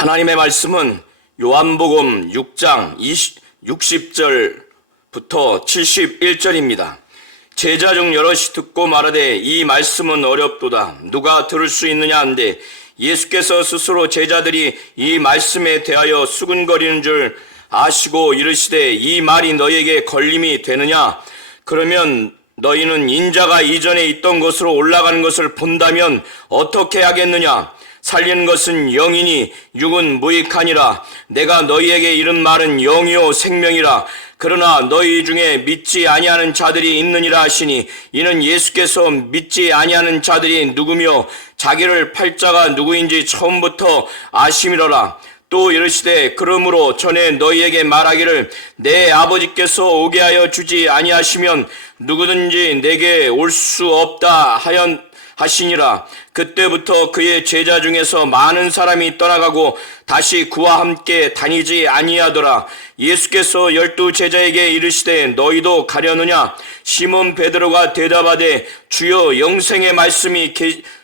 하나님의 말씀은 요한복음 6장 60절부터 71절입니다. 제자 중 여럿이 듣고 말하되 이 말씀은 어렵도다. 누가 들을 수 있느냐 한데 예수께서 스스로 제자들이 이 말씀에 대하여 수군거리는 줄 아시고 이르시되 이 말이 너희에게 걸림이 되느냐? 그러면 너희는 인자가 이전에 있던 곳으로 올라가는 것을 본다면 어떻게 하겠느냐? 살리는 것은 영이니 육은 무익하니라. 내가 너희에게 이른 말은 영이요 생명이라. 그러나 너희 중에 믿지 아니하는 자들이 있느니라 하시니 이는 예수께서 믿지 아니하는 자들이 누구며 자기를 팔 자가 누구인지 처음부터 아심이로라. 또 이르시되 그러므로 전에 너희에게 말하기를 내 아버지께서 오게 하여 주지 아니하시면 누구든지 내게 올 수 없다 하시니라. 그때부터 그의 제자 중에서 많은 사람이 떠나가고 다시 그와 함께 다니지 아니하더라. 예수께서 12 제자에게 이르시되 너희도 가려느냐? 시몬 베드로가 대답하되 주여 영생의 말씀이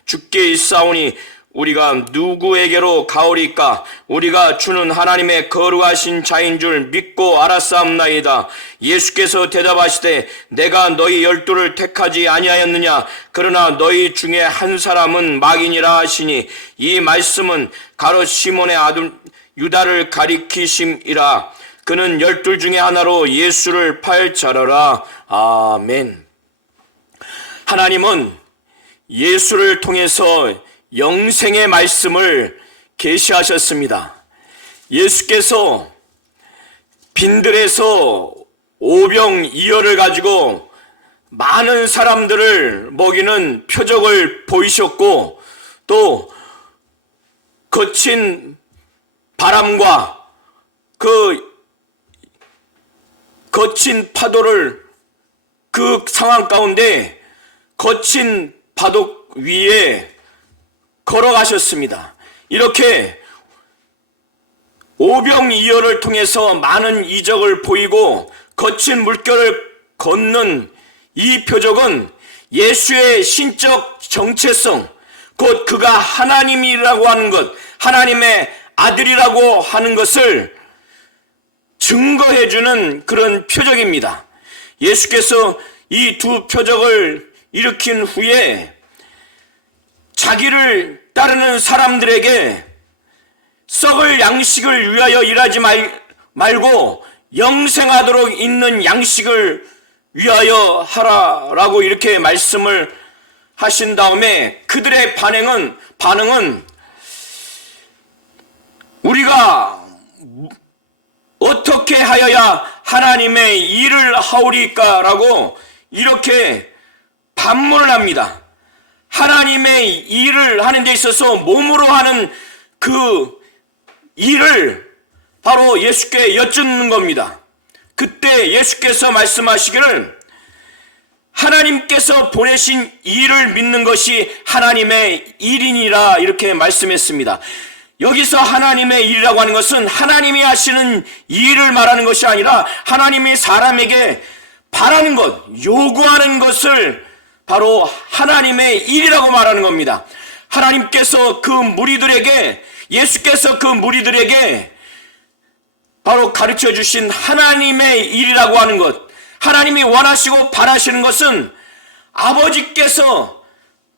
주께 있사오니 우리가 누구에게로 가오리까? 우리가 주는 하나님의 거룩하신 자인 줄 믿고 알았사옵나이다. 예수께서 대답하시되 내가 너희 12를 택하지 아니하였느냐? 그러나 너희 중에 한 사람은 마귀니라 하시니 이 말씀은 가롯 시몬의 아들 유다를 가리키심이라. 그는 12 중에 하나로 예수를 팔 자라라. 아멘. 하나님은 예수를 통해서 영생의 말씀을 계시하셨습니다. 예수께서 빈들에서 오병이어를 가지고 많은 사람들을 먹이는 표적을 보이셨고 또 거친 바람과 그 거친 파도를 그 상황 가운데 거친 바둑 위에 걸어가셨습니다. 이렇게 오병이어를 통해서 많은 이적을 보이고 거친 물결을 걷는 이 표적은 예수의 신적 정체성, 곧 그가 하나님이라고 하는 것, 하나님의 아들이라고 하는 것을 증거해주는 그런 표적입니다. 예수께서 이 두 표적을 일으킨 후에 자기를 따르는 사람들에게 썩을 양식을 위하여 일하지 말고 영생하도록 있는 양식을 위하여 하라라고 이렇게 말씀을 하신 다음에 그들의 반응은 우리가 어떻게 하여야 하나님의 일을 하오리까라고 이렇게 반문을 합니다. 하나님의 일을 하는 데 있어서 몸으로 하는 그 일을 바로 예수께 여쭙는 겁니다. 그때 예수께서 말씀하시기를 하나님께서 보내신 일을 믿는 것이 하나님의 일이니라 이렇게 말씀했습니다. 여기서 하나님의 일이라고 하는 것은 하나님이 하시는 일을 말하는 것이 아니라 하나님이 사람에게 바라는 것, 요구하는 것을 바로 하나님의 일이라고 말하는 겁니다. 하나님께서 그 무리들에게, 예수께서 그 무리들에게 바로 가르쳐 주신 하나님의 일이라고 하는 것, 하나님이 원하시고 바라시는 것은 아버지께서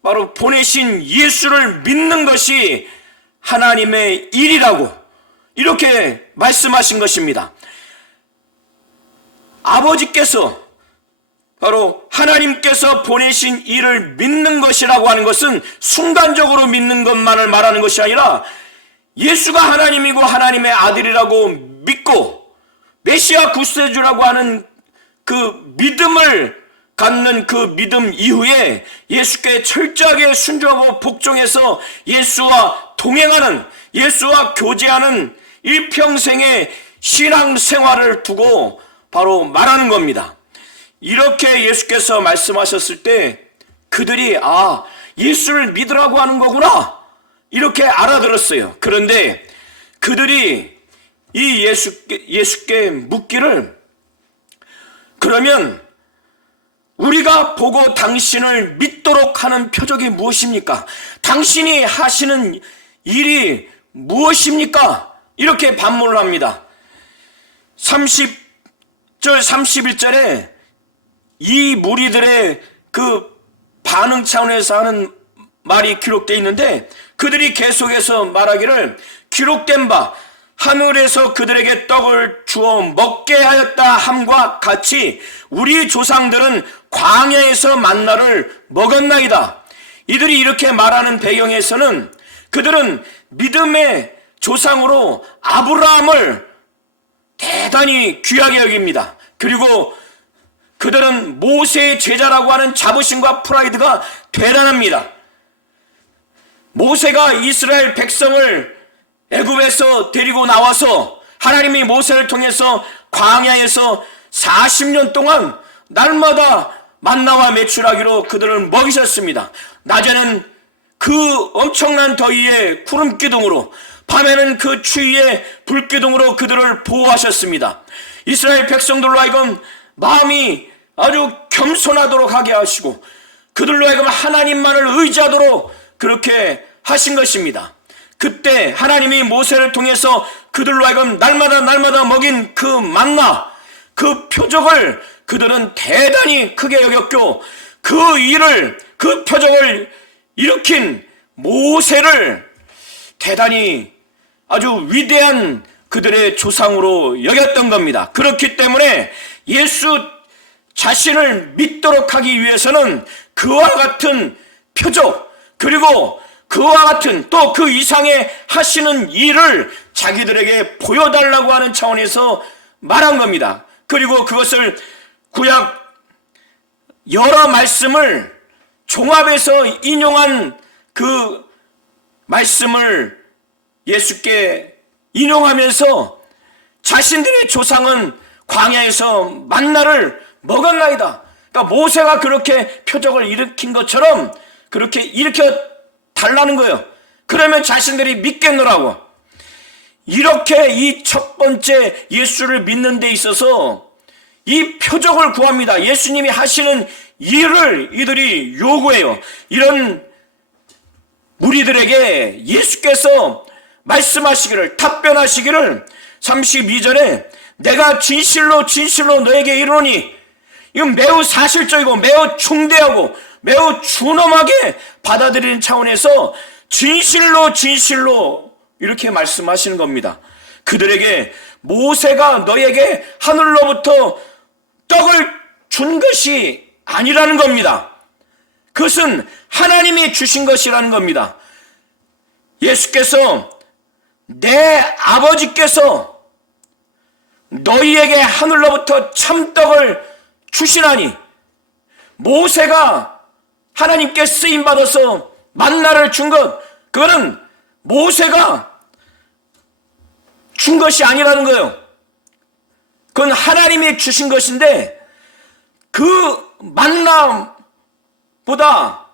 바로 보내신 예수를 믿는 것이 하나님의 일이라고 이렇게 말씀하신 것입니다. 아버지께서 바로 하나님께서 보내신 일을 믿는 것이라고 하는 것은 순간적으로 믿는 것만을 말하는 것이 아니라 예수가 하나님이고 하나님의 아들이라고 믿고 메시아 구세주라고 하는 그 믿음을 갖는 그 믿음 이후에 예수께 철저하게 순종하고 복종해서 예수와 동행하는, 예수와 교제하는 일평생의 신앙생활을 두고 바로 말하는 겁니다. 이렇게 예수께서 말씀하셨을 때 그들이 예수를 믿으라고 하는 거구나 이렇게 알아들었어요. 그런데 그들이 이 예수께 묻기를 그러면 우리가 보고 당신을 믿도록 하는 표적이 무엇입니까? 당신이 하시는 일이 무엇입니까? 이렇게 반문을 합니다. 30절 31절에 이 무리들의 그 반응 차원에서 하는 말이 기록되어 있는데, 그들이 계속해서 말하기를 기록된 바 하늘에서 그들에게 떡을 주어 먹게 하였다 함과 같이 우리 조상들은 광야에서 만나를 먹었나이다. 이들이 이렇게 말하는 배경에서는 그들은 믿음의 조상으로 아브라함을 대단히 귀하게 여깁니다. 그리고 그들은 모세의 제자라고 하는 자부심과 프라이드가 대단합니다. 모세가 이스라엘 백성을 애굽에서 데리고 나와서 하나님이 모세를 통해서 광야에서 40년 동안 날마다 만나와 메추라기로 그들을 먹이셨습니다. 낮에는 그 엄청난 더위에 구름 기둥으로, 밤에는 그 추위에 불 기둥으로 그들을 보호하셨습니다. 이스라엘 백성들로 하여금 마음이 아주 겸손하도록 하게 하시고 그들로 하여금 하나님만을 의지하도록 그렇게 하신 것입니다. 그때 하나님이 모세를 통해서 그들로 하여금 날마다 먹인 그 만나, 그 표적을 그들은 대단히 크게 여겼고, 그 표적을 일으킨 모세를 대단히 아주 위대한 그들의 조상으로 여겼던 겁니다. 그렇기 때문에 예수 자신을 믿도록 하기 위해서는 그와 같은 표적, 그리고 그와 같은 또 그 이상의 하시는 일을 자기들에게 보여달라고 하는 차원에서 말한 겁니다. 그리고 그것을 구약 여러 말씀을 종합해서 인용한 그 말씀을 예수께 인용하면서 자신들의 조상은 광야에서 만나를 먹었나이다. 그러니까 모세가 그렇게 표적을 일으킨 것처럼 그렇게 일으켜 달라는 거예요. 그러면 자신들이 믿겠노라고. 이렇게 이 첫 번째 예수를 믿는 데 있어서 이 표적을 구합니다. 예수님이 하시는 일을 이들이 요구해요. 이런 무리들에게 예수께서 말씀하시기를, 답변하시기를 32절에 내가 진실로 너에게 이르노니, 이건 매우 사실적이고 매우 중대하고 매우 준엄하게 받아들이는 차원에서 진실로 이렇게 말씀하시는 겁니다. 그들에게 모세가 너에게 하늘로부터 떡을 준 것이 아니라는 겁니다. 그것은 하나님이 주신 것이라는 겁니다. 예수께서 내 아버지께서 너희에게 하늘로부터 참떡을 주시나니, 모세가 하나님께 쓰임받아서 만나를 준 것, 그거는 모세가 준 것이 아니라는 거예요. 그건 하나님이 주신 것인데, 그 만나보다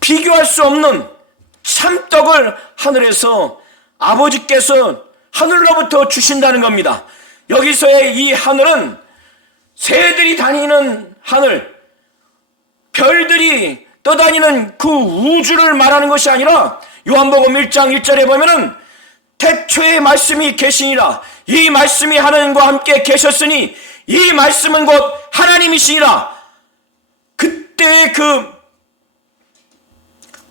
비교할 수 없는 참떡을 하늘에서 아버지께서 하늘로부터 주신다는 겁니다. 여기서의 이 하늘은 새들이 다니는 하늘, 별들이 떠다니는 그 우주를 말하는 것이 아니라, 요한복음 1장 1절에 보면은 태초에 말씀이 계시니라, 이 말씀이 하나님과 함께 계셨으니 이 말씀은 곧 하나님이시니라. 그때 그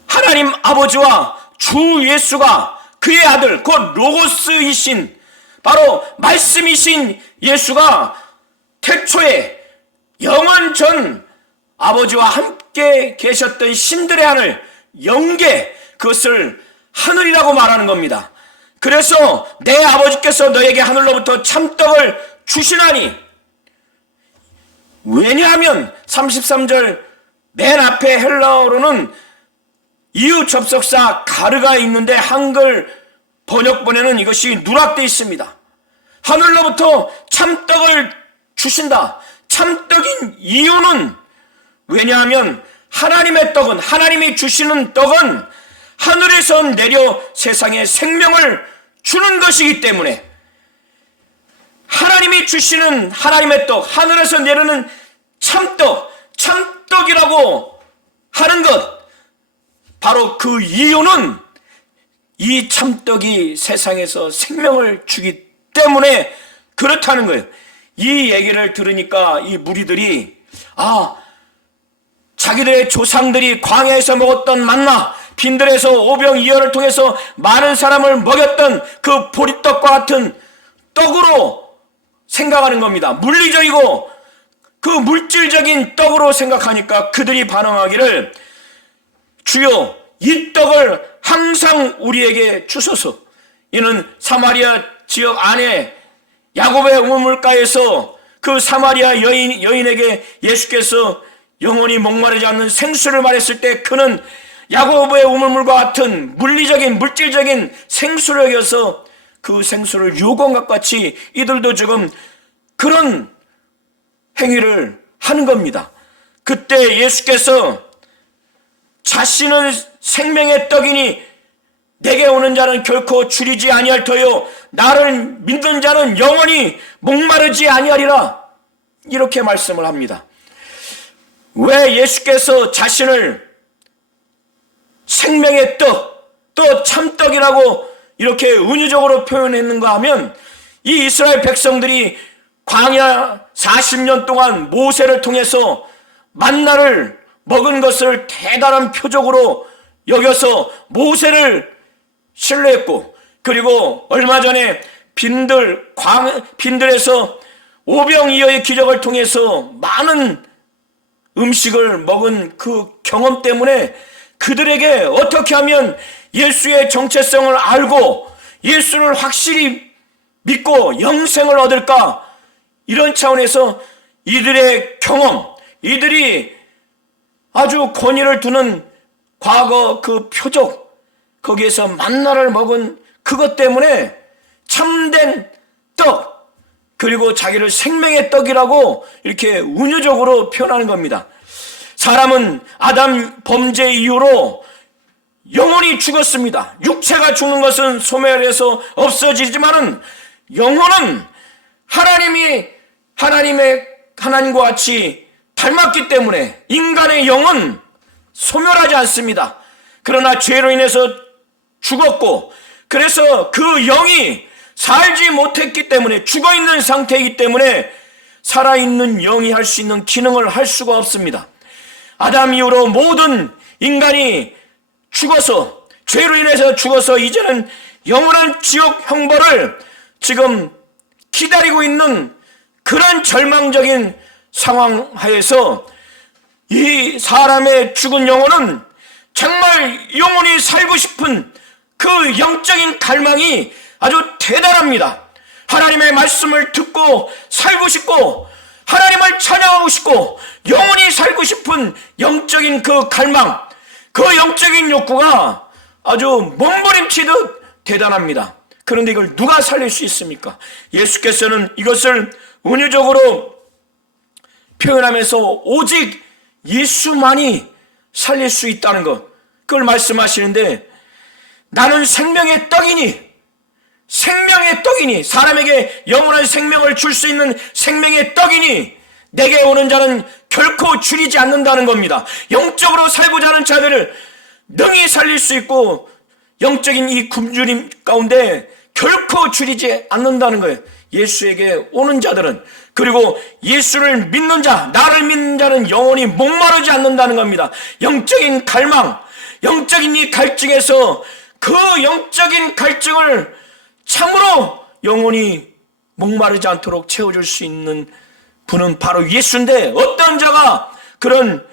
하나님 아버지와 주 예수가 그의 아들, 곧 로고스이신 바로 말씀이신 예수가 태초에 영원 전 아버지와 함께 계셨던 신들의 하늘, 영계, 그것을 하늘이라고 말하는 겁니다. 그래서 내 아버지께서 너에게 하늘로부터 참떡을 주시나니, 왜냐하면 33절 맨 앞에 헬라어로는 이유 접속사 가르가 있는데 한글 번역본에는 이것이 누락되어 있습니다. 하늘로부터 참떡을 주신다. 참떡인 이유는, 왜냐하면 하나님의 떡은, 하나님이 주시는 떡은 하늘에서 내려 세상에 생명을 주는 것이기 때문에, 하나님이 주시는 하나님의 떡, 하늘에서 내려는 참떡이라고 하는 것, 바로 그 이유는 이 참떡이 세상에서 생명을 주기 때문에 그렇다는 거예요. 이 얘기를 들으니까 이 무리들이 자기들의 조상들이 광야에서 먹었던 만나, 빈들에서 오병이어를 통해서 많은 사람을 먹였던 그 보리떡과 같은 떡으로 생각하는 겁니다. 물리적이고 그 물질적인 떡으로 생각하니까 그들이 반응하기를, 주여 이 떡을 항상 우리에게 주소서. 이는 사마리아 지역 안에 야곱의 우물가에서 그 사마리아 여인에게 예수께서 영원히 목마르지 않는 생수를 말했을 때 그는 야곱의 우물물과 같은 물리적인 물질적인 생수를 여겨서 그 생수를 요구한 것 같이 이들도 지금 그런 행위를 하는 겁니다. 그때 예수께서 자신은 생명의 떡이니 내게 오는 자는 결코 줄이지 아니할 터요 나를 믿는 자는 영원히 목마르지 아니하리라, 이렇게 말씀을 합니다. 왜 예수께서 자신을 생명의 떡, 또 참떡이라고 이렇게 은유적으로 표현했는가 하면, 이 이스라엘 백성들이 광야 40년 동안 모세를 통해서 만나를 먹은 것을 대단한 표적으로 여겨서 모세를 신뢰했고, 그리고 얼마 전에 빈들에서 오병이어의 기적을 통해서 많은 음식을 먹은 그 경험 때문에 그들에게 어떻게 하면 예수의 정체성을 알고 예수를 확실히 믿고 영생을 얻을까, 이런 차원에서 이들의 경험, 이들이 아주 권위를 두는 과거 그 표적, 거기에서 만나를 먹은 그것 때문에 참된 떡, 그리고 자기를 생명의 떡이라고 이렇게 은유적으로 표현하는 겁니다. 사람은 아담 범죄 이후로 영혼이 죽었습니다. 육체가 죽는 것은 소멸해서 없어지지만은 영혼은 하나님과 같이 닮았기 때문에 인간의 영은 소멸하지 않습니다. 그러나 죄로 인해서 죽었고, 그래서 그 영이 살지 못했기 때문에, 죽어있는 상태이기 때문에 살아있는 영이 할 수 있는 기능을 할 수가 없습니다. 아담 이후로 모든 인간이 죽어서, 죄로 인해서 죽어서 이제는 영원한 지옥 형벌을 지금 기다리고 있는 그런 절망적인 상황 하에서 이 사람의 죽은 영혼은 정말 영원히 살고 싶은 그 영적인 갈망이 아주 대단합니다. 하나님의 말씀을 듣고 살고 싶고, 하나님을 찬양하고 싶고, 영원히 살고 싶은 영적인 그 갈망, 그 영적인 욕구가 아주 몸부림치듯 대단합니다. 그런데 이걸 누가 살릴 수 있습니까? 예수께서는 이것을 은유적으로 표현하면서 오직 예수만이 살릴 수 있다는 것, 그걸 말씀하시는데, 나는 생명의 떡이니, 사람에게 영원한 생명을 줄 수 있는 생명의 떡이니 내게 오는 자는 결코 줄이지 않는다는 겁니다. 영적으로 살고자 하는 자들을 능히 살릴 수 있고, 영적인 이 굶주림 가운데 결코 줄이지 않는다는 거예요. 예수에게 오는 자들은, 그리고 예수를 믿는 자, 나를 믿는 자는 영원히 목마르지 않는다는 겁니다. 영적인 갈망, 영적인 이 갈증에서 그 영적인 갈증을 참으로 영원히 목마르지 않도록 채워줄 수 있는 분은 바로 예수인데, 어떤 자가 그런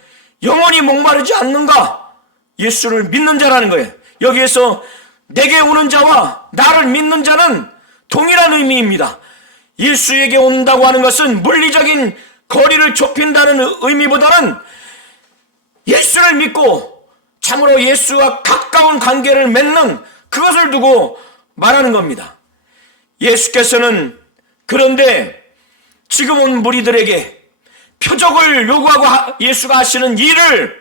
영원히 목마르지 않는가? 예수를 믿는 자라는 거예요. 여기에서 내게 오는 자와 나를 믿는 자는 동일한 의미입니다. 예수에게 온다고 하는 것은 물리적인 거리를 좁힌다는 의미보다는 예수를 믿고 참으로 예수와 가까운 관계를 맺는 그것을 두고 말하는 겁니다. 예수께서는 그런데 지금 온 무리들에게 표적을 요구하고 예수가 하시는 일을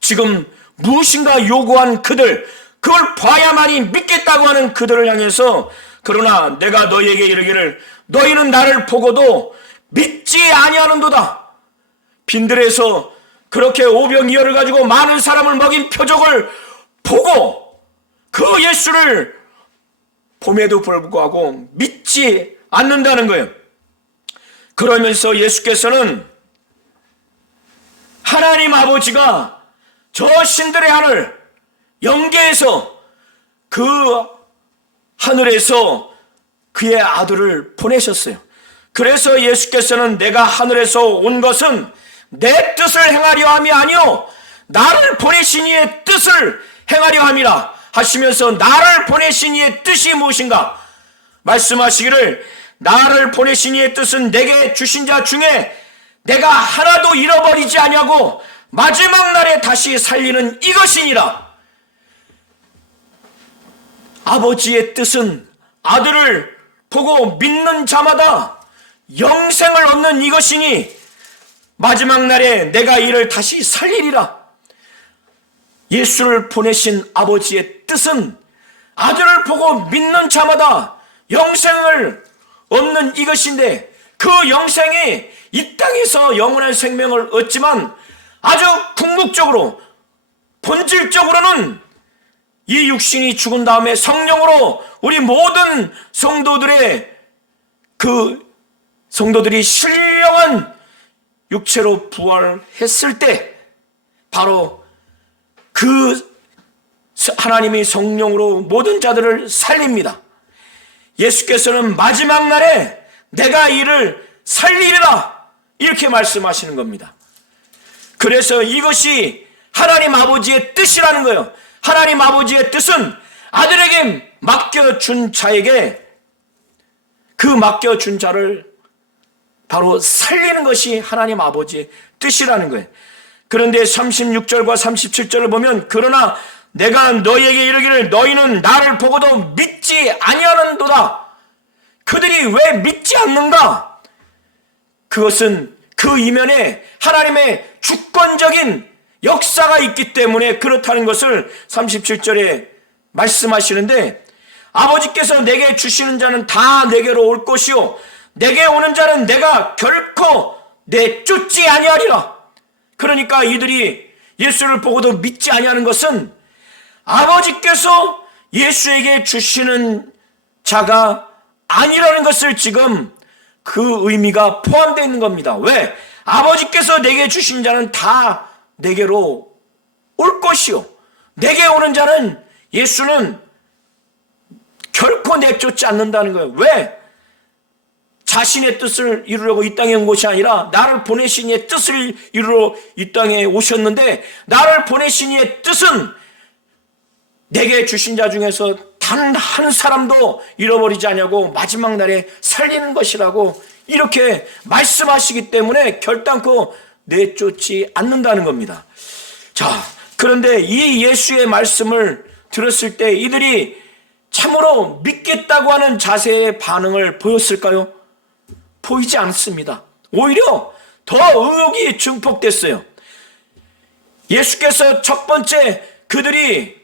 지금 무엇인가 요구한 그들, 그걸 봐야만이 믿겠다고 하는 그들을 향해서, 그러나 내가 너희에게 이르기를 너희는 나를 보고도 믿지 아니하는도다. 빈들에서 그렇게 오병이어를 가지고 많은 사람을 먹인 표적을 보고 그 예수를 봄에도 불구하고 믿지 않는다는 거예요. 그러면서 예수께서는 하나님 아버지가 저 신들의 하늘 영계에서 그 하늘에서 그의 아들을 보내셨어요. 그래서 예수께서는 내가 하늘에서 온 것은 내 뜻을 행하려 함이 아니요 나를 보내신 이의 뜻을 행하려 함이라 하시면서 나를 보내신 이의 뜻이 무엇인가 말씀하시기를 나를 보내신 이의 뜻은 내게 주신 자 중에 내가 하나도 잃어버리지 아니하고 마지막 날에 다시 살리는 이것이니라. 아버지의 뜻은 아들을 보고 믿는 자마다 영생을 얻는 이것이니 마지막 날에 내가 이를 다시 살리리라. 예수를 보내신 아버지의 뜻은 아들을 보고 믿는 자마다 영생을 얻는 이것인데 그 영생이 이 땅에서 영원한 생명을 얻지만 아주 궁극적으로 본질적으로는 이 육신이 죽은 다음에 성령으로 우리 모든 성도들의 그 성도들이 신령한 육체로 부활했을 때 바로 그 하나님이 성령으로 모든 자들을 살립니다. 예수께서는 마지막 날에 내가 이를 살리리라 이렇게 말씀하시는 겁니다. 그래서 이것이 하나님 아버지의 뜻이라는 거예요. 하나님 아버지의 뜻은 아들에게 맡겨준 자에게 그 맡겨준 자를 바로 살리는 것이 하나님 아버지의 뜻이라는 거예요. 그런데 36절과 37절을 보면 그러나 내가 너희에게 이르기를 너희는 나를 보고도 믿지 아니하는도다. 그들이 왜 믿지 않는가? 그것은 그 이면에 하나님의 주권적인 역사가 있기 때문에 그렇다는 것을 37절에 말씀하시는데 아버지께서 내게 주시는 자는 다 내게로 올 것이요 내게 오는 자는 내가 결코 내쫓지 아니하리라. 그러니까 이들이 예수를 보고도 믿지 아니하는 것은 아버지께서 예수에게 주시는 자가 아니라는 것을 지금 그 의미가 포함되어 있는 겁니다. 왜? 아버지께서 내게 주신 자는 다 내게로 올 것이요 내게 오는 자는 예수는 결코 내쫓지 않는다는 거예요. 왜? 자신의 뜻을 이루려고 이 땅에 온 것이 아니라 나를 보내신 이의 뜻을 이루러 이 땅에 오셨는데 나를 보내신 이의 뜻은 내게 주신 자 중에서 단 한 사람도 잃어버리지 않냐고 마지막 날에 살리는 것이라고 이렇게 말씀하시기 때문에 결단코 내쫓지 않는다는 겁니다. 자, 그런데 이 예수의 말씀을 들었을 때 이들이 참으로 믿겠다고 하는 자세의 반응을 보였을까요? 보이지 않습니다. 오히려 더 의혹이 증폭됐어요. 예수께서 첫 번째 그들이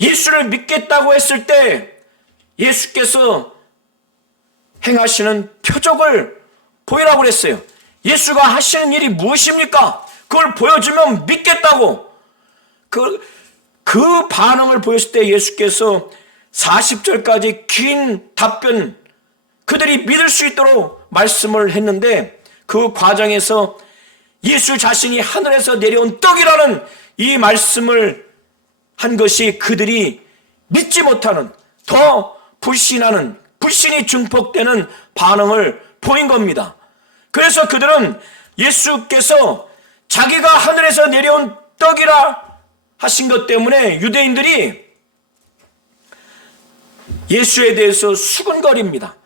예수를 믿겠다고 했을 때 예수께서 행하시는 표적을 보이라고 그랬어요. 예수가 하시는 일이 무엇입니까? 그걸 보여주면 믿겠다고. 그 반응을 보였을 때 예수께서 40절까지 긴 답변, 그들이 믿을 수 있도록 말씀을 했는데 그 과정에서 예수 자신이 하늘에서 내려온 떡이라는 이 말씀을 한 것이 그들이 믿지 못하는, 더 불신하는, 불신이 증폭되는 반응을 보인 겁니다. 그래서 그들은 예수께서 자기가 하늘에서 내려온 떡이라 하신 것 때문에 유대인들이 예수에 대해서 수군거립니다.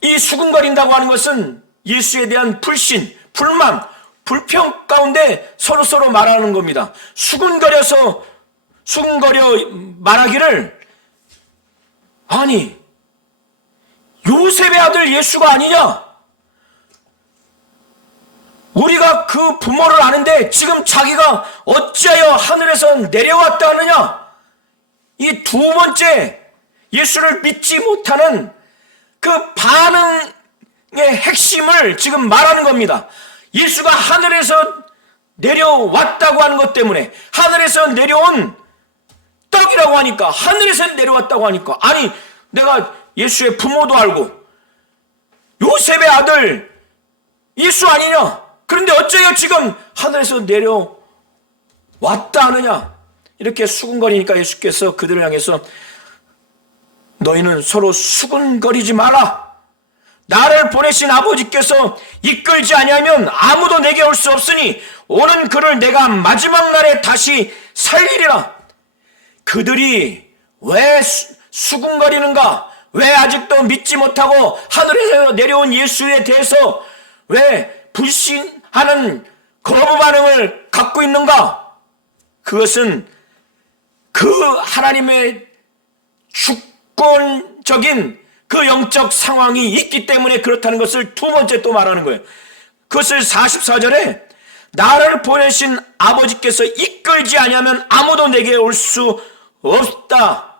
이 수군거린다고 하는 것은 예수에 대한 불신, 불만, 불평 가운데 서로 말하는 겁니다. 수군거려 말하기를 아니 요셉의 아들 예수가 아니냐? 우리가 그 부모를 아는데 지금 자기가 어찌하여 하늘에서 내려왔다 하느냐? 이 두 번째 예수를 믿지 못하는 그 반응의 핵심을 지금 말하는 겁니다. 예수가 하늘에서 내려왔다고 하는 것 때문에 하늘에서 내려온 떡이라고 하니까, 하늘에서 내려왔다고 하니까, 아니 내가 예수의 부모도 알고 요셉의 아들 예수 아니냐? 그런데 어째요 지금 하늘에서 내려왔다 하느냐? 이렇게 수군거리니까 예수께서 그들을 향해서 너희는 서로 수군거리지 마라. 나를 보내신 아버지께서 이끌지 아니하면 아무도 내게 올 수 없으니 오는 그를 내가 마지막 날에 다시 살리리라. 그들이 왜 수군거리는가? 왜 아직도 믿지 못하고 하늘에서 내려온 예수에 대해서 왜 불신하는 거부 반응을 갖고 있는가? 그것은 그 하나님의 주권적인 그 영적 상황이 있기 때문에 그렇다는 것을 두 번째 또 말하는 거예요. 그것을 44절에 나를 보내신 아버지께서 이끌지 아니하면 아무도 내게 올 수 없다.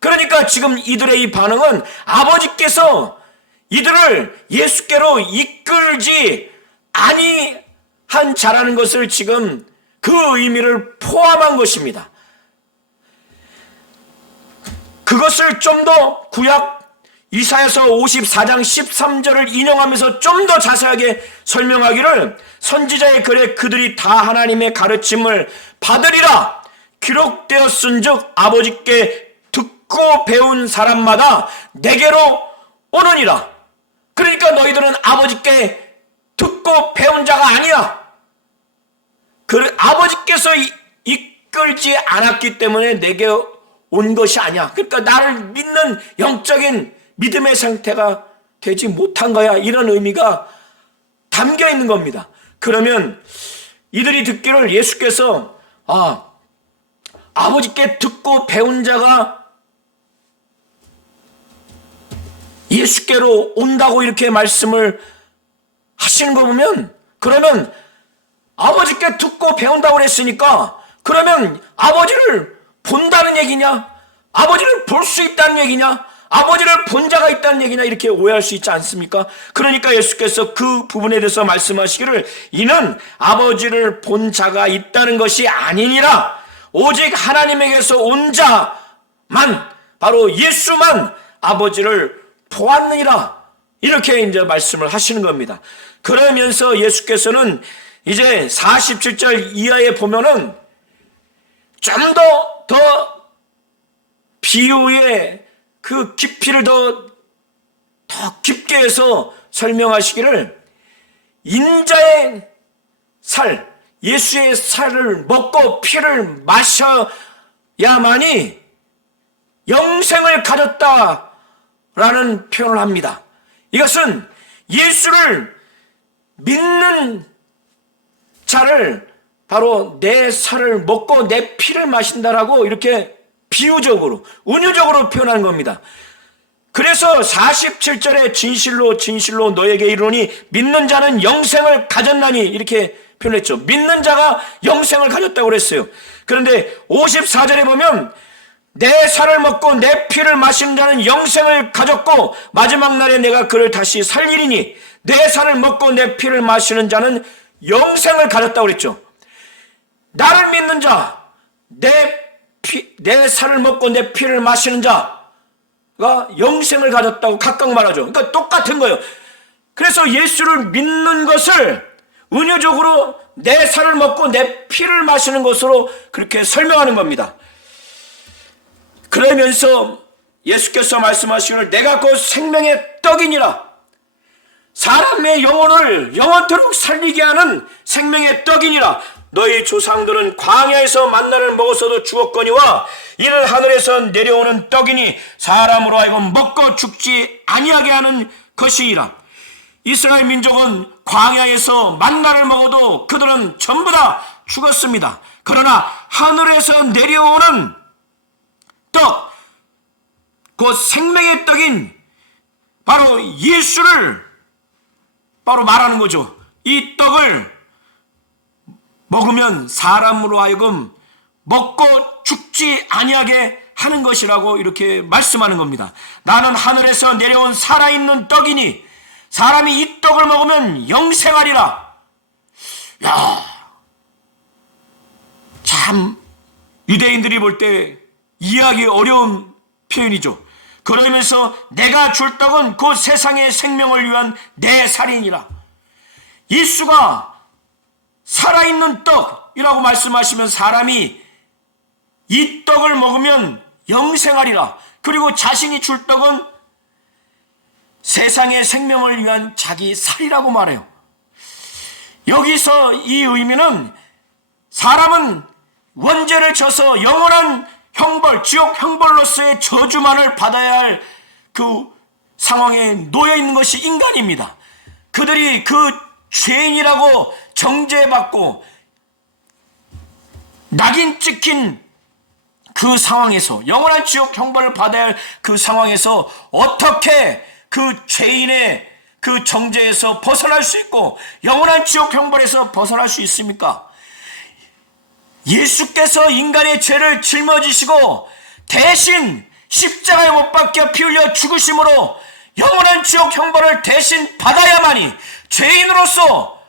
그러니까 지금 이들의 이 반응은 아버지께서 이들을 예수께로 이끌지 아니한 자라는 것을 지금 그 의미를 포함한 것입니다. 그것을 좀 더 구약 이사야서 54장 13절을 인용하면서 좀 더 자세하게 설명하기를 선지자의 글에 그들이 다 하나님의 가르침을 받으리라 기록되었은즉 아버지께 듣고 배운 사람마다 내게로 오느니라. 그러니까 너희들은 아버지께 듣고 배운 자가 아니야. 아버지께서 이끌지 않았기 때문에 내게 온 것이 아니야. 그러니까 나를 믿는 영적인 믿음의 상태가 되지 못한 거야. 이런 의미가 담겨 있는 겁니다. 그러면 이들이 듣기를 예수께서 아버지께 듣고 배운 자가 예수께로 온다고 이렇게 말씀을 하시는 거 보면, 그러면 아버지께 듣고 배운다고 그랬으니까 그러면 아버지를 본다는 얘기냐? 아버지를 볼 수 있다는 얘기냐? 아버지를 본 자가 있다는 얘기냐? 이렇게 오해할 수 있지 않습니까? 그러니까 예수께서 그 부분에 대해서 말씀하시기를 이는 아버지를 본 자가 있다는 것이 아니니라. 오직 하나님에게서 온 자만, 바로 예수만 아버지를 보았느니라. 이렇게 이제 말씀을 하시는 겁니다. 그러면서 예수께서는 이제 47절 이하에 보면은 좀 더 비유의 그 깊이를 더 깊게 해서 설명하시기를 인자의 살, 예수의 살을 먹고 피를 마셔야만이 영생을 가졌다라는 표현을 합니다. 이것은 예수를 믿는 자를 바로 내 살을 먹고 내 피를 마신다라고 이렇게 비유적으로, 은유적으로 표현한 겁니다. 그래서 47절에 진실로 진실로 너에게 이르노니 믿는 자는 영생을 가졌나니 이렇게 표현했죠. 믿는 자가 영생을 가졌다고 그랬어요. 그런데 54절에 보면 내 살을 먹고 내 피를 마시는 자는 영생을 가졌고 마지막 날에 내가 그를 다시 살리리니 내 살을 먹고 내 피를 마시는 자는 영생을 가졌다고 그랬죠. 나를 믿는 자, 내 살을 먹고 내 피를 마시는 자가 영생을 가졌다고 각각 말하죠. 그러니까 똑같은 거예요. 그래서 예수를 믿는 것을 은유적으로 내 살을 먹고 내 피를 마시는 것으로 그렇게 설명하는 겁니다. 그러면서 예수께서 말씀하시기를 내가 곧 생명의 떡이니라. 사람의 영혼을 영원토록 살리게 하는 생명의 떡이니라. 너희 조상들은 광야에서 만나를 먹었어도 죽었거니와 이는 하늘에서 내려오는 떡이니 사람으로 하여금 먹고 죽지 아니하게 하는 것이니라. 이스라엘 민족은 광야에서 만나를 먹어도 그들은 전부 다 죽었습니다. 그러나 하늘에서 내려오는 떡, 그 생명의 떡인 바로 예수를 바로 말하는 거죠. 이 떡을 먹으면 사람으로 하여금 먹고 죽지 아니하게 하는 것이라고 이렇게 말씀하는 겁니다. 나는 하늘에서 내려온 살아있는 떡이니 사람이 이 떡을 먹으면 영생하리라. 야, 참 유대인들이 볼 때 이해하기 어려운 표현이죠. 그러면서 내가 줄 떡은 곧 세상의 생명을 위한 내 살이니라. 예수가 살아있는 떡이라고 말씀하시면 사람이 이 떡을 먹으면 영생하리라. 그리고 자신이 줄 떡은 세상의 생명을 위한 자기 살이라고 말해요. 여기서 이 의미는 사람은 원죄를 져서 영원한 형벌, 지옥 형벌로서의 저주만을 받아야 할 그 상황에 놓여 있는 것이 인간입니다. 그들이 그 죄인이라고 정죄받고 낙인 찍힌 그 상황에서, 영원한 지옥 형벌을 받아야 할 그 상황에서 어떻게 그 죄인의 그 정죄에서 벗어날 수 있고 영원한 지옥 형벌에서 벗어날 수 있습니까? 예수께서 인간의 죄를 짊어지시고 대신 십자가에 못 박혀 피 흘려 죽으심으로 영원한 지옥 형벌을 대신 받아야만이, 죄인으로서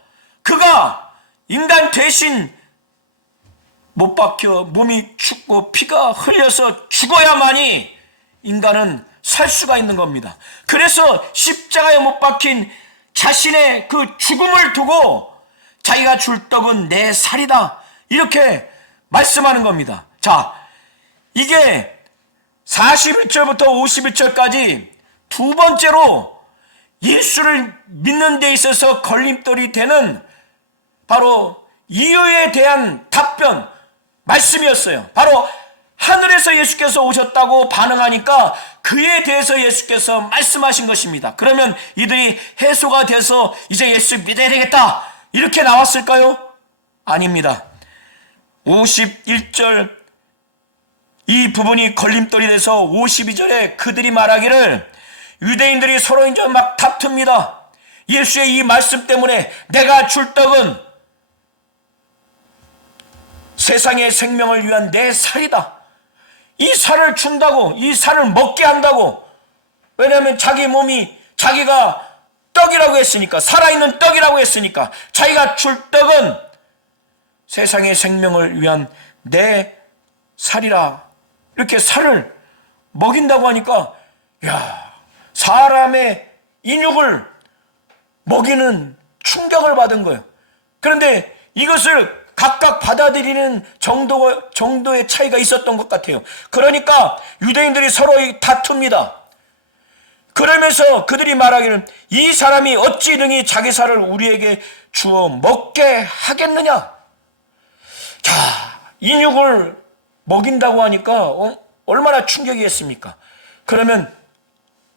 그가 인간 대신 못 박혀 몸이 죽고 피가 흘려서 죽어야만이 인간은 살 수가 있는 겁니다. 그래서 십자가에 못 박힌 자신의 그 죽음을 두고 자기가 줄 떡은 내 살이다, 이렇게 말씀하는 겁니다. 자, 이게 41절부터 51절까지 두 번째로 예수를 믿는 데 있어서 걸림돌이 되는 바로 이유에 대한 답변 말씀이었어요. 바로 하늘에서 예수께서 오셨다고 반응하니까 그에 대해서 예수께서 말씀하신 것입니다. 그러면 이들이 해소가 돼서 이제 예수 믿어야 되겠다, 이렇게 나왔을까요? 아닙니다. 51절 이 부분이 걸림돌이 돼서 52절에 그들이 말하기를, 유대인들이 서로 이제 막 다툽니다. 예수의 이 말씀 때문에 내가 줄 떡은 세상의 생명을 위한 내 살이다. 이 살을 준다고, 이 살을 먹게 한다고. 왜냐하면 자기 몸이 자기가 떡이라고 했으니까, 살아있는 떡이라고 했으니까 자기가 줄 떡은 세상의 생명을 위한 내 살이라. 이렇게 살을 먹인다고 하니까, 야, 사람의 인육을 먹이는 충격을 받은 거예요. 그런데 이것을 각각 받아들이는 정도의 차이가 있었던 것 같아요. 그러니까 유대인들이 서로 다툽니다. 그러면서 그들이 말하기를, 이 사람이 어찌 능히 자기 살을 우리에게 주어 먹게 하겠느냐. 자, 인육을 먹인다고 하니까 얼마나 충격이었습니까? 그러면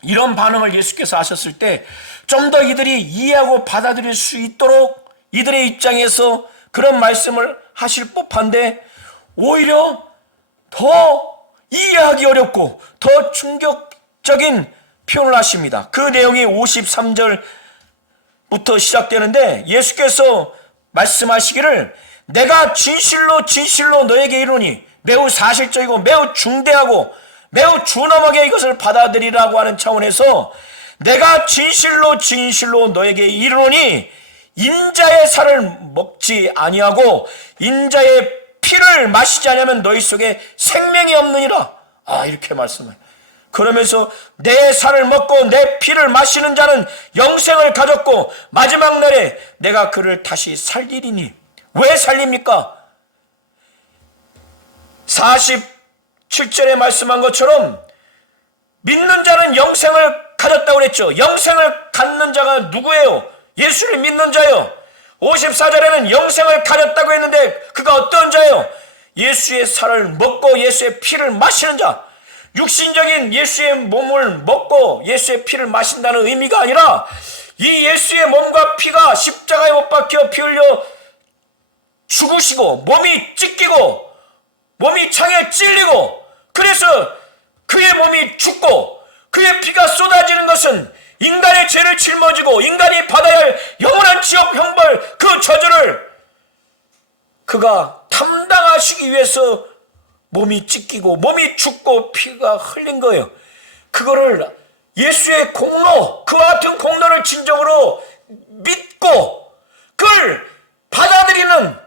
이런 반응을 예수께서 하셨을 때 좀 더 이들이 이해하고 받아들일 수 있도록 이들의 입장에서 그런 말씀을 하실 법한데, 오히려 더 이해하기 어렵고 더 충격적인 표현을 하십니다. 그 내용이 53절부터 시작되는데, 예수께서 말씀하시기를, 내가 진실로 진실로 너에게 이르노니, 매우 사실적이고 매우 중대하고 매우 준엄하게 이것을 받아들이라고 하는 차원에서, 내가 진실로 진실로 너에게 이르노니 인자의 살을 먹지 아니하고 인자의 피를 마시지 않으면 너희 속에 생명이 없느니라. 이렇게 말씀해요. 그러면서 내 살을 먹고 내 피를 마시는 자는 영생을 가졌고 마지막 날에 내가 그를 다시 살리리니. 왜 살립니까? 47절에 말씀한 것처럼 믿는 자는 영생을 가졌다고 그랬죠. 영생을 갖는 자가 누구예요? 예수를 믿는 자요. 54절에는 영생을 가졌다고 했는데 그가 어떤 자예요? 예수의 살을 먹고 예수의 피를 마시는 자. 육신적인 예수의 몸을 먹고 예수의 피를 마신다는 의미가 아니라, 이 예수의 몸과 피가 십자가에 못 박혀 피 흘려 죽으시고 몸이 찢기고 몸이 창에 찔리고, 그래서 그의 몸이 죽고 그의 피가 쏟아지는 것은 인간의 죄를 짊어지고 인간이 받아야 할 영원한 지옥 형벌, 그 저주를 그가 담당하시기 위해서 몸이 찢기고 몸이 죽고 피가 흘린 거예요. 그거를 예수의 공로, 그와 같은 공로를 진정으로 믿고 그걸 받아들이는,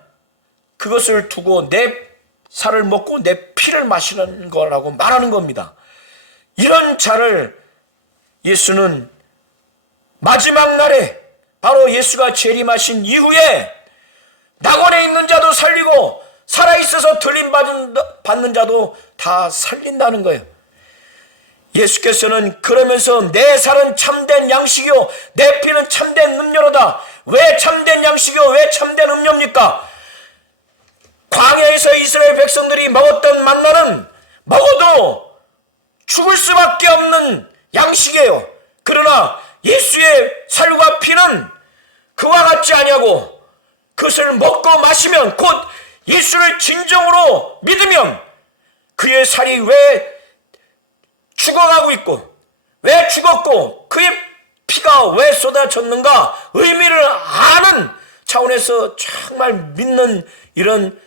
그것을 두고 내 살을 먹고 내 피를 마시는 거라고 말하는 겁니다. 이런 자를 예수는 마지막 날에 바로 예수가 재림하신 이후에 낙원에 있는 자도 살리고 살아있어서 들림받는 자도 다 살린다는 거예요. 예수께서는 그러면서 내 살은 참된 양식이요 내 피는 참된 음료로다. 왜 참된 양식이요 왜 참된 음료입니까? 광야에서 이스라엘 백성들이 먹었던 만나는 먹어도 죽을 수밖에 없는 양식이에요. 그러나 예수의 살과 피는 그와 같지 아니하고 그것을 먹고 마시면 곧 예수를 진정으로 믿으면 그의 살이 왜 죽어가고 있고 왜 죽었고 그의 피가 왜 쏟아졌는가 의미를 아는 차원에서 정말 믿는 이런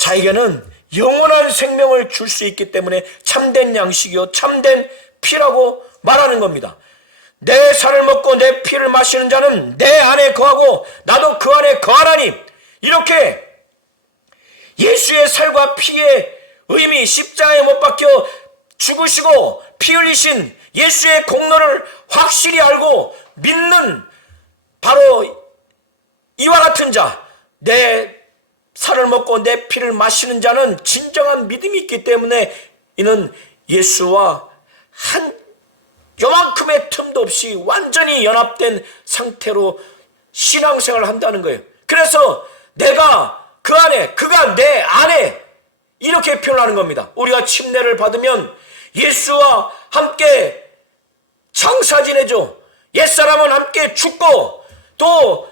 자에게는 영원한 생명을 줄 수 있기 때문에 참된 양식이요 참된 피라고 말하는 겁니다. 내 살을 먹고 내 피를 마시는 자는 내 안에 거하고 나도 그 안에 거하나니 이렇게 예수의 살과 피의 의미 십자가에 못 박혀 죽으시고 피 흘리신 예수의 공로를 확실히 알고 믿는 바로 이와 같은 자, 내 살을 먹고 내 피를 마시는 자는 진정한 믿음이 있기 때문에 이는 예수와 한 요만큼의 틈도 없이 완전히 연합된 상태로 신앙생활을 한다는 거예요. 그래서 내가 그 안에 그가 내 안에 이렇게 표현하는 겁니다. 우리가 침례를 받으면 예수와 함께 장사 지내죠. 옛사람은 함께 죽고 또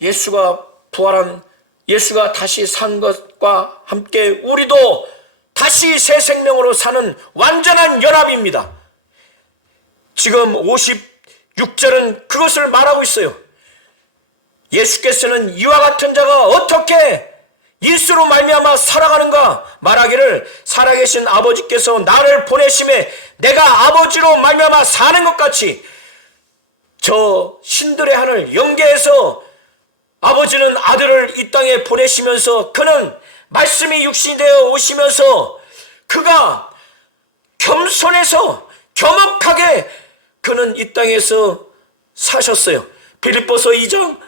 예수가 부활한 예수가 다시 산 것과 함께 우리도 다시 새 생명으로 사는 완전한 연합입니다. 지금 56절은 그것을 말하고 있어요. 예수께서는 이와 같은 자가 어떻게 예수로 말미암아 살아가는가 말하기를 살아계신 아버지께서 나를 보내심에 내가 아버지로 말미암아 사는 것 같이 저 신들의 하늘 영계에서 아버지는 아들을 이 땅에 보내시면서 그는 말씀이 육신이 되어 오시면서 그가 겸손해서 겸허하게 그는 이 땅에서 사셨어요. 빌립보서 2장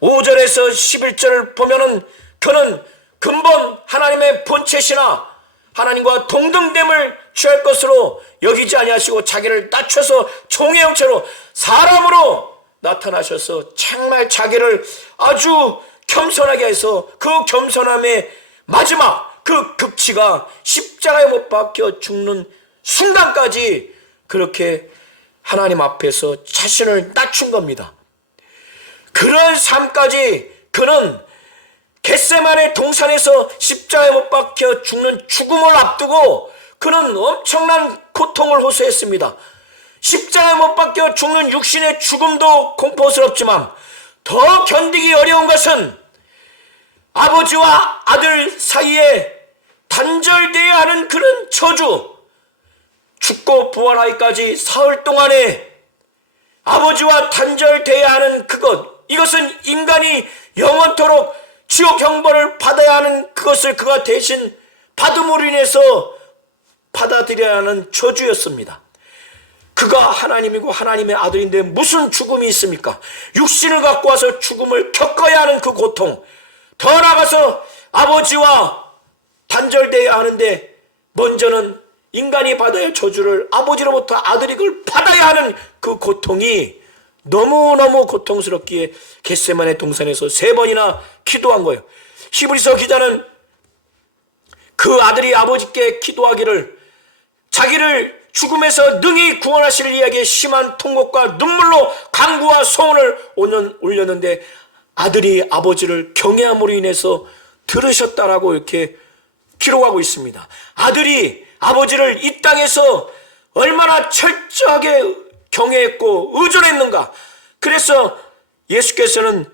5절에서 11절을 보면은 그는 근본 하나님의 본체시나 하나님과 동등됨을 취할 것으로 여기지 아니하시고 자기를 낮춰서 종의 형체로 사람으로 나타나셔서 정말 자기를 아주 겸손하게 해서 그 겸손함의 마지막 그 극치가 십자가에 못 박혀 죽는 순간까지 그렇게 하나님 앞에서 자신을 낮춘 겁니다. 그런 삶까지 그는 겟세마네 동산에서 십자가에 못 박혀 죽는 죽음을 앞두고 그는 엄청난 고통을 호소했습니다. 십자가에 못 박혀 죽는 육신의 죽음도 공포스럽지만 더 견디기 어려운 것은 아버지와 아들 사이에 단절되어야 하는 그런 저주, 죽고 부활하기까지 사흘 동안에 아버지와 단절되어야 하는 그것, 이것은 인간이 영원토록 지옥 형벌을 받아야 하는 그것을 그가 대신 받음으로 인해서 받아들여야 하는 저주였습니다. 그가 하나님이고 하나님의 아들인데 무슨 죽음이 있습니까? 육신을 갖고 와서 죽음을 겪어야 하는 그 고통, 더 나아가서 아버지와 단절되어야 하는데 먼저는 인간이 받아야 할 저주를 아버지로부터 아들이 그걸 받아야 하는 그 고통이 너무너무 고통스럽기에 겟세마네 동산에서 3번이나 기도한 거예요. 히브리서 기자는 그 아들이 아버지께 기도하기를 자기를 죽음에서 능히 구원하실 이에게 심한 통곡과 눈물로 간구와 소원을 올렸는데 아들이 아버지를 경외함으로 인해서 들으셨다라고 이렇게 기록하고 있습니다. 아들이 아버지를 이 땅에서 얼마나 철저하게 경외했고 의존했는가. 그래서 예수께서는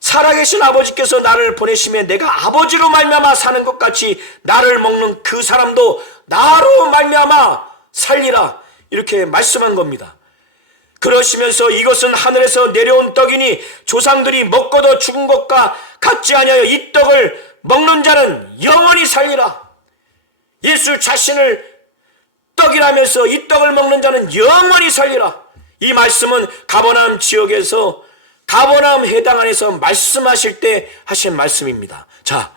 살아계신 아버지께서 나를 보내시면 내가 아버지로 말미암아 사는 것 같이 나를 먹는 그 사람도 나로 말미암아 살리라, 이렇게 말씀한 겁니다. 그러시면서 이것은 하늘에서 내려온 떡이니 조상들이 먹고도 죽은 것과 같지 아니하여 이 떡을 먹는 자는 영원히 살리라. 예수 자신을 떡이라면서 이 떡을 먹는 자는 영원히 살리라. 이 말씀은 가버나움 지역에서 가버나움 해당 안에서 말씀하실 때 하신 말씀입니다. 자,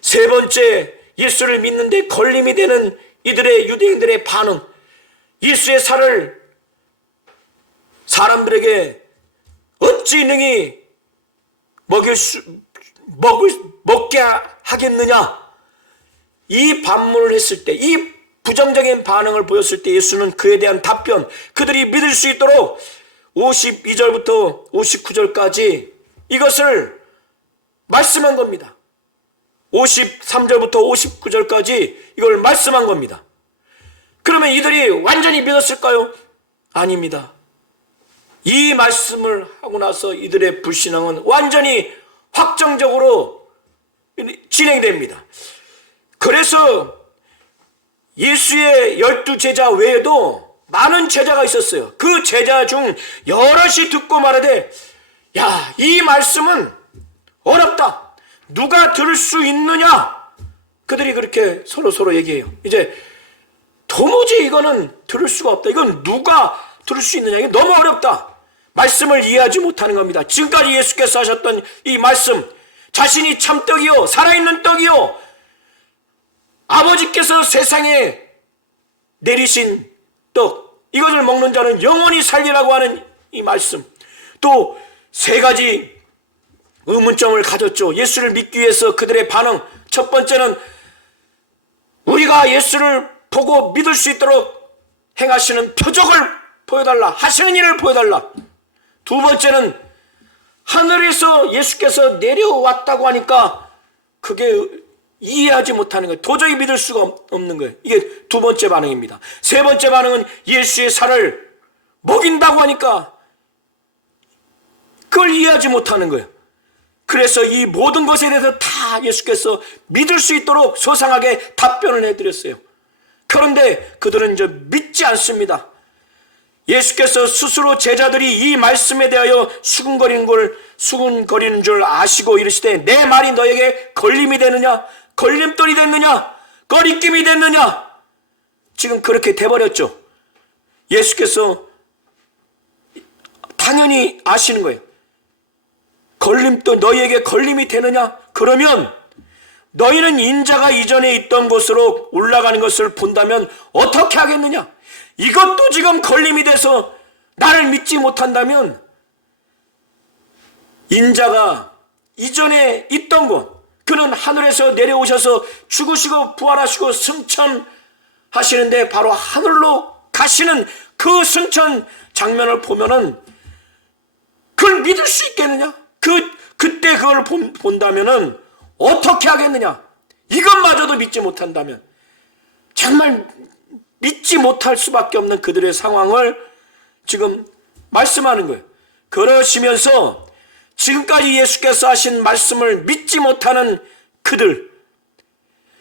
세 번째, 예수를 믿는데 걸림이 되는 이들의 유대인들의 반응. 예수의 살을 사람들에게 어찌 능히 먹게 하겠느냐? 이 반문을 했을 때, 이 부정적인 반응을 보였을 때 예수는 그에 대한 답변, 그들이 믿을 수 있도록 52절부터 59절까지 이것을 말씀한 겁니다. 53절부터 59절까지 이걸 말씀한 겁니다. 그러면 이들이 완전히 믿었을까요? 아닙니다. 이 말씀을 하고 나서 이들의 불신앙은 완전히 확정적으로 진행됩니다. 그래서 예수의 12제자 외에도 많은 제자가 있었어요. 그 제자 중 여럿이 듣고 말하되, 야, 이 말씀은 어렵다. 누가 들을 수 있느냐? 그들이 그렇게 서로 얘기해요. 이제 도무지 이거는 들을 수가 없다. 이건 누가 들을 수 있느냐? 이거 너무 어렵다. 말씀을 이해하지 못하는 겁니다. 지금까지 예수께서 하셨던 이 말씀, 자신이 참떡이요 살아있는 떡이요 아버지께서 세상에 내리신 떡, 이것을 먹는 자는 영원히 살리라고 하는 이 말씀, 또 세 가지 의문점을 가졌죠. 예수를 믿기 위해서 그들의 반응. 첫 번째는 우리가 예수를 보고 믿을 수 있도록 행하시는 표적을 보여달라, 하시는 일을 보여달라. 두 번째는 하늘에서 예수께서 내려왔다고 하니까 그게 이해하지 못하는 거예요. 도저히 믿을 수가 없는 거예요. 이게 두 번째 반응입니다. 세 번째 반응은 예수의 살을 먹인다고 하니까 그걸 이해하지 못하는 거예요. 그래서 이 모든 것에 대해서 다 예수께서 믿을 수 있도록 소상하게 답변을 해드렸어요. 그런데 그들은 이제 믿지 않습니다. 예수께서 스스로 제자들이 이 말씀에 대하여 수군거리는 줄 아시고 이르시되, 내 말이 너에게 걸림이 되느냐? 걸림돌이 됐느냐? 꺼리낌이 됐느냐? 지금 그렇게 돼버렸죠. 예수께서 당연히 아시는 거예요. 걸림돌, 너희에게 걸림이 되느냐? 그러면 너희는 인자가 이전에 있던 곳으로 올라가는 것을 본다면 어떻게 하겠느냐? 이것도 지금 걸림이 돼서 나를 믿지 못한다면 인자가 이전에 있던 곳, 그는 하늘에서 내려오셔서 죽으시고 부활하시고 승천하시는데 바로 하늘로 가시는 그 승천 장면을 보면은 그걸 믿을 수 있겠느냐? 그때 그걸 본다면은 어떻게 하겠느냐? 이것마저도 믿지 못한다면 정말 믿지 못할 수밖에 없는 그들의 상황을 지금 말씀하는 거예요. 그러시면서 지금까지 예수께서 하신 말씀을 믿지 못하는 그들,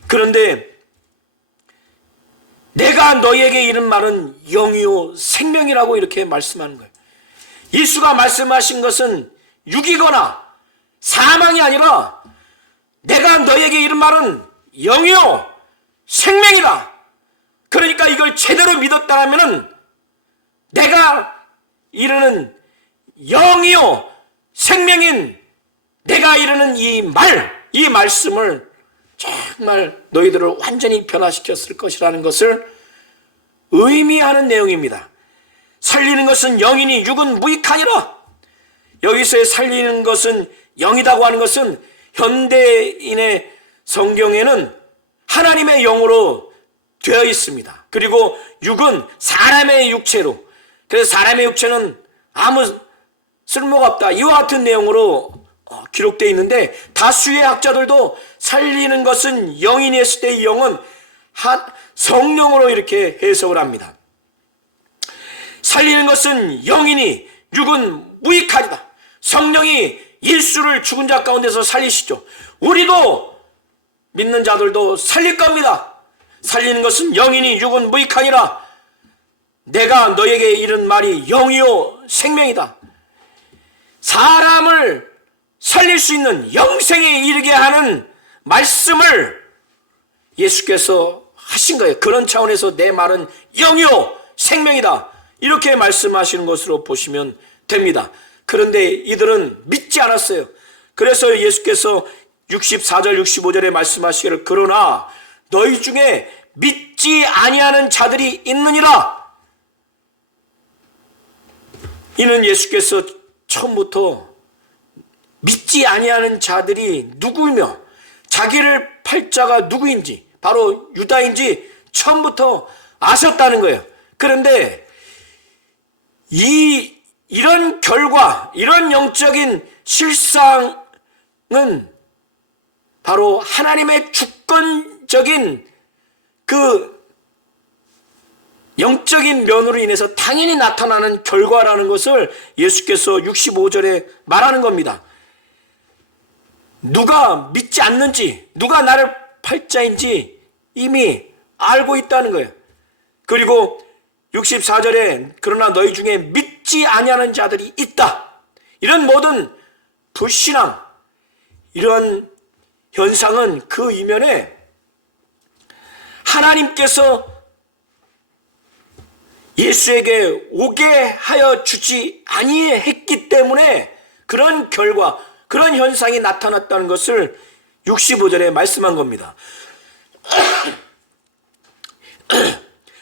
그런데 내가 너희에게 이른 말은 영이요 생명이라고 이렇게 말씀하는 거예요. 예수가 말씀하신 것은 육이거나 사망이 아니라 내가 너희에게 이른 말은 영이요 생명이다. 그러니까 이걸 제대로 믿었다면 내가 이르는 영이요 생명인 내가 이르는 이 말씀을 정말 너희들을 완전히 변화시켰을 것이라는 것을 의미하는 내용입니다. 살리는 것은 영이니 육은 무익하니라. 여기서의 살리는 것은 영이라고 하는 것은 현대인의 성경에는 하나님의 영으로 되어 있습니다. 그리고 육은 사람의 육체로, 그래서 사람의 육체는 아무 쓸모가 없다, 이와 같은 내용으로 기록되어 있는데, 다수의 학자들도 살리는 것은 영이니 했을 때 이 영은 성령으로 이렇게 해석을 합니다. 살리는 것은 영이니 육은 무익하리다. 성령이 일수를 죽은 자 가운데서 살리시죠. 우리도 믿는 자들도 살릴 겁니다. 살리는 것은 영이니 육은 무익하니라. 내가 너에게 이른 말이 영이요 생명이다. 사람을 살릴 수 있는 영생에 이르게 하는 말씀을 예수께서 하신 거예요. 그런 차원에서 내 말은 영이요 생명이다, 이렇게 말씀하시는 것으로 보시면 됩니다. 그런데 이들은 믿지 않았어요. 그래서 예수께서 64절 65절에 말씀하시기를 그러나 너희 중에 믿지 아니하는 자들이 있느니라. 이는 예수께서 처음부터 믿지 아니하는 자들이 누구이며 자기를 팔 자가 누구인지, 바로 유다인지 처음부터 아셨다는 거예요. 그런데 이런 결과, 이런 영적인 실상은 바로 하나님의 주권적인 그 영적인 면으로 인해서 당연히 나타나는 결과라는 것을 예수께서 65절에 말하는 겁니다. 누가 믿지 않는지, 누가 나를 팔자인지 이미 알고 있다는 거예요. 그리고 64절에 그러나 너희 중에 믿지 아니하는 자들이 있다. 이런 모든 불신앙, 이런 현상은 그 이면에 하나님께서 예수에게 오게 하여 주지 아니했기 때문에 그런 결과, 그런 현상이 나타났다는 것을 65절에 말씀한 겁니다.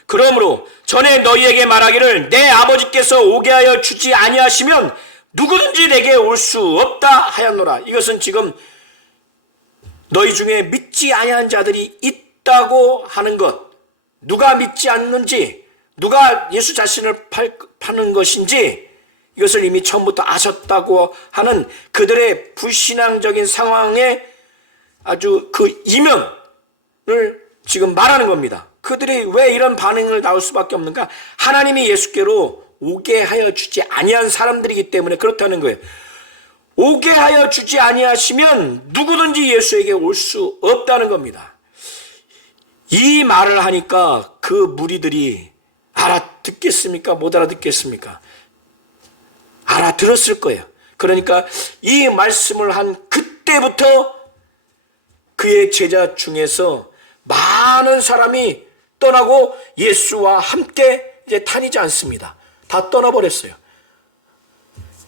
그러므로 전에 너희에게 말하기를 내 아버지께서 오게 하여 주지 아니하시면 누구든지 내게 올 수 없다 하였노라. 이것은 지금 너희 중에 믿지 아니하는 자들이 있다고 하는 것, 누가 믿지 않는지, 누가 예수 자신을 파는 것인지 이것을 이미 처음부터 아셨다고 하는 그들의 불신앙적인 상황에 아주 그 이면을 지금 말하는 겁니다. 그들이 왜 이런 반응을 나올 수밖에 없는가? 하나님이 예수께로 오게 하여 주지 아니한 사람들이기 때문에 그렇다는 거예요. 오게 하여 주지 아니하시면 누구든지 예수에게 올 수 없다는 겁니다. 이 말을 하니까 그 무리들이 알아듣겠습니까? 못 알아듣겠습니까? 알아들었을 거예요. 그러니까 이 말씀을 한 그때부터 그의 제자 중에서 많은 사람이 떠나고 예수와 함께 이제 다니지 않습니다. 다 떠나버렸어요.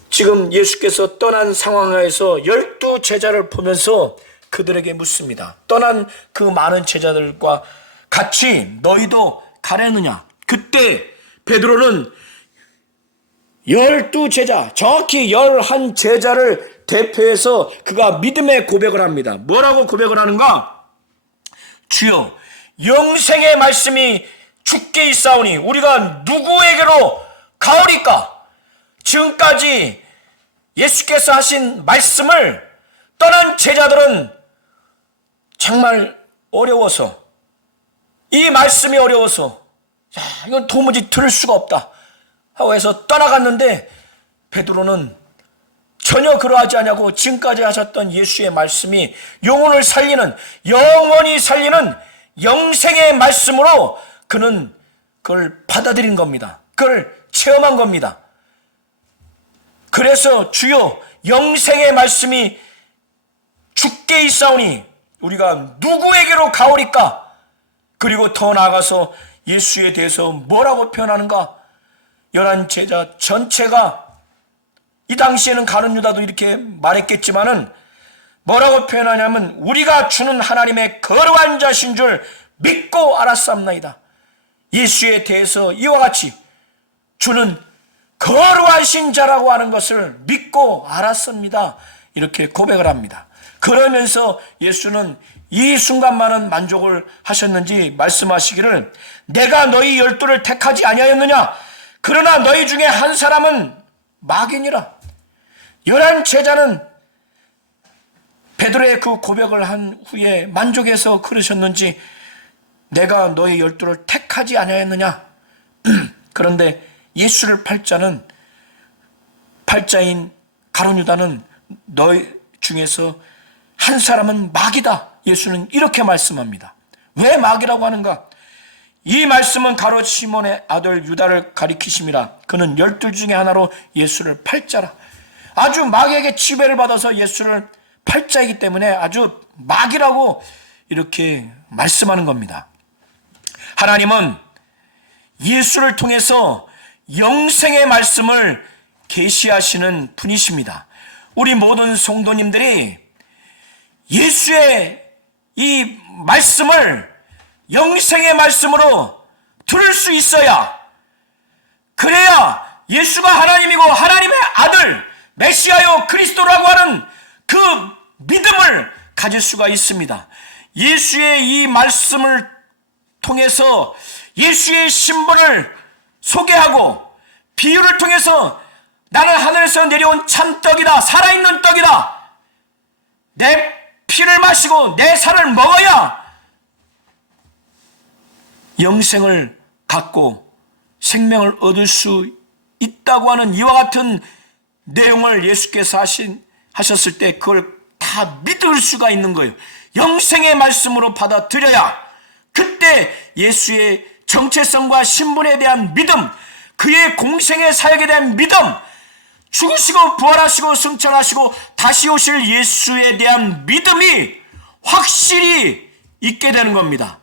지금 예수께서 떠난 상황에서 12 제자를 보면서 그들에게 묻습니다. 떠난 그 많은 제자들과 같이 너희도 가려느냐? 그때 베드로는 12 제자, 정확히 11 제자를 대표해서 그가 믿음의 고백을 합니다. 뭐라고 고백을 하는가? 주여, 영생의 말씀이 주께 있사오니 우리가 누구에게로 가오리까? 지금까지 예수께서 하신 말씀을 떠난 제자들은 정말 어려워서, 이 말씀이 어려워서 이건 도무지 들을 수가 없다 하고 해서 떠나갔는데 베드로는 전혀 그러하지 않냐고 지금까지 하셨던 예수의 말씀이 영혼을 살리는, 영원히 살리는 영생의 말씀으로 그는 그걸 받아들인 겁니다. 그걸 체험한 겁니다. 그래서 주여, 영생의 말씀이 주께 있사오니 우리가 누구에게로 가오리까? 그리고 더 나아가서 예수에 대해서 뭐라고 표현하는가? 11 제자 전체가, 이 당시에는 가룟 유다도 이렇게 말했겠지만은 뭐라고 표현하냐면 우리가 주는 하나님의 거룩한 자신 줄 믿고 알았사옵나이다. 예수에 대해서 이와 같이 주는 거룩하신 자라고 하는 것을 믿고 알았습니다. 이렇게 고백을 합니다. 그러면서 예수는 이 순간만은 만족을 하셨는지 말씀하시기를 내가 너희 12를 택하지 아니하였느냐? 그러나 너희 중에 한 사람은 마귀니라. 11 제자는 베드로의 그 고백을 한 후에 만족해서 그러셨는지 내가 너희 12를 택하지 아니하였느냐? 그런데 예수를 팔자는, 팔자인 가룟 유다는 너희 중에서 한 사람은 마귀다. 예수는 이렇게 말씀합니다. 왜 마귀라고 하는가? 이 말씀은 가룟 시몬의 아들 유다를 가리키심이라. 그는 12 중에 하나로 예수를 팔자라. 아주 마귀에게 지배를 받아서 예수를 팔자이기 때문에 아주 막이라고 이렇게 말씀하는 겁니다. 하나님은 예수를 통해서 영생의 말씀을 계시하시는 분이십니다. 우리 모든 성도님들이 예수의 이 말씀을 영생의 말씀으로 들을 수 있어야, 그래야 예수가 하나님이고 하나님의 아들 메시아요 그리스도라고 하는 그 믿음을 가질 수가 있습니다. 예수의 이 말씀을 통해서 예수의 신분을 소개하고 비유를 통해서 나는 하늘에서 내려온 참떡이다, 살아있는 떡이다, 내 피를 마시고 내 살을 먹어야 영생을 갖고 생명을 얻을 수 있다고 하는 이와 같은 내용을 예수께서 하셨을 때 그걸 다 믿을 수가 있는 거예요. 영생의 말씀으로 받아들여야 그때 예수의 정체성과 신분에 대한 믿음, 그의 공생의 사역에 대한 믿음, 죽으시고 부활하시고 승천하시고 다시 오실 예수에 대한 믿음이 확실히 있게 되는 겁니다.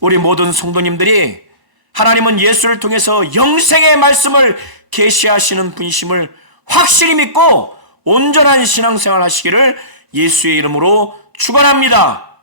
우리 모든 성도님들이 하나님은 예수를 통해서 영생의 말씀을 계시하시는 분이심을 확실히 믿고 온전한 신앙생활 하시기를 예수의 이름으로 축원합니다.